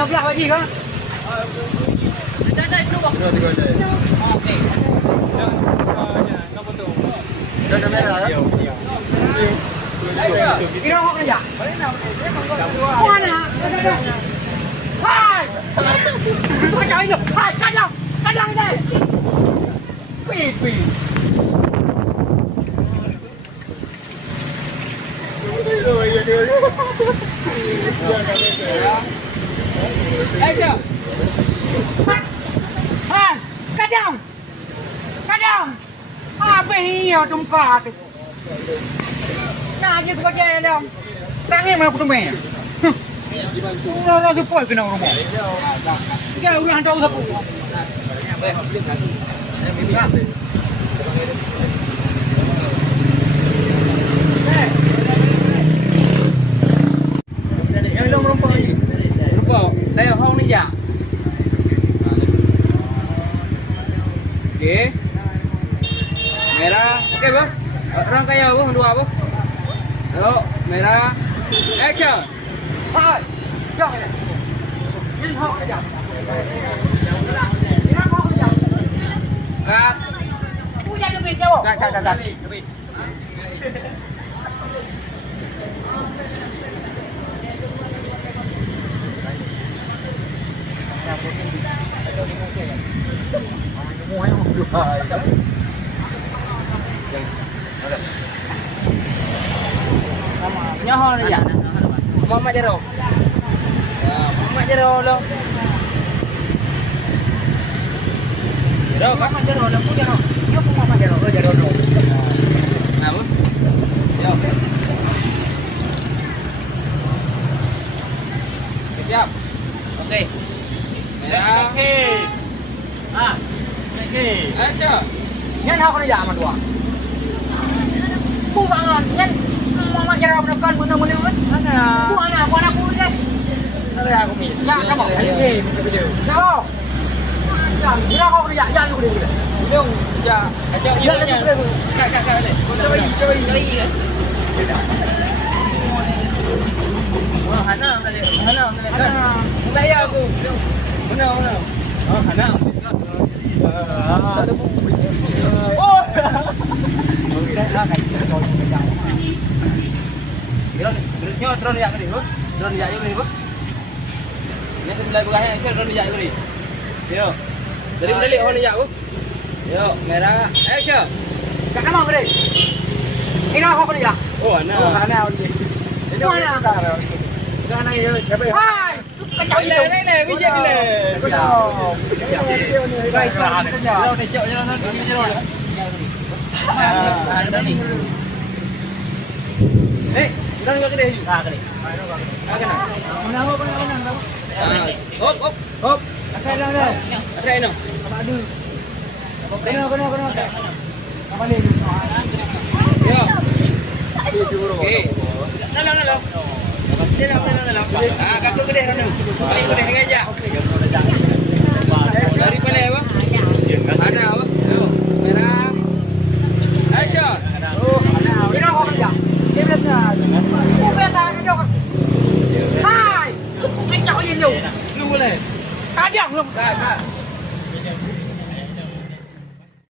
Yang belah bagi ke? Dah dulu bang. Dua tiga dah. Okey. Nombor tu. Dah kamera ya? Kira hok aja. Mana? Hai. Kau jangan itu. Hai, kadang. Kadang deh. Pi. Ayo. Hai, kadang. Kadang. Apa hiyo tempat? Nah, je sebagai dong. Tangan mana aku temen. Orang tu pun kena rumah. Dia udah hantar usah pun. Yang long rumpang lagi. Rupa. Saya hong ni je. Okey. Merah. Okey bang. Orang kaya bang dua bang. Ayo, merah. Action. Hai. Jom ini. Ini hok aja. Ini hok aja. Kat. Punya duit jawab. Kat. Nyaho ni ya. Muhammad Jero. Muhammad Jero lo. Jero kan Jero lo pun Jero. Yo pun mama jero, jero dulu. Apa? Yo. Siap. Okey. Merah. Okey. Ah. Okey. Action. Nhân hok aja sama dua. Ku bangun, nhân mama jero menekan mana-mana kan. Mana? Ku anak ku ni. Ada aku ni. Ya, kamu. Okey, video. Jero. Ya, ini hok aja, ya lu dia. Jom, ya. Ajak Ya, ibunya. lu. Kak. Coba kali kan. Wah, Hana tadi. Hana. Tak ya aku. Mana. Oh, Hana. Oh. Drone drone ya tadi, Bu. Drone ya ini, Bu. Ini sebelah bawahnya Aisyah drone ya tadi. Yo. Dari mana lihat ni ya, Bu? Yo, merah. Aisyah. Cak nama beri. Ini hok aja. Oh, Hana. Itu mana? Dah naik siapa ya? Hai. Ini, bijak bila. Baik, Jalan kecil jalan. Ada ni. Dah ni kedai. Kedai. Mana? Hop. Akai dah dah. Ada ini. Ada. Kena. Apa ni? Yo. Okey. Dah. Dalam. Katu kedai sana. Paling kedai aja. Dari mana apa? Ada apa? Merah. Action. Ini hok aja. Dia biasa. Ku biasa ni dok. Hai. Kita kau ini. Lu boleh. Kadang lu. Kak.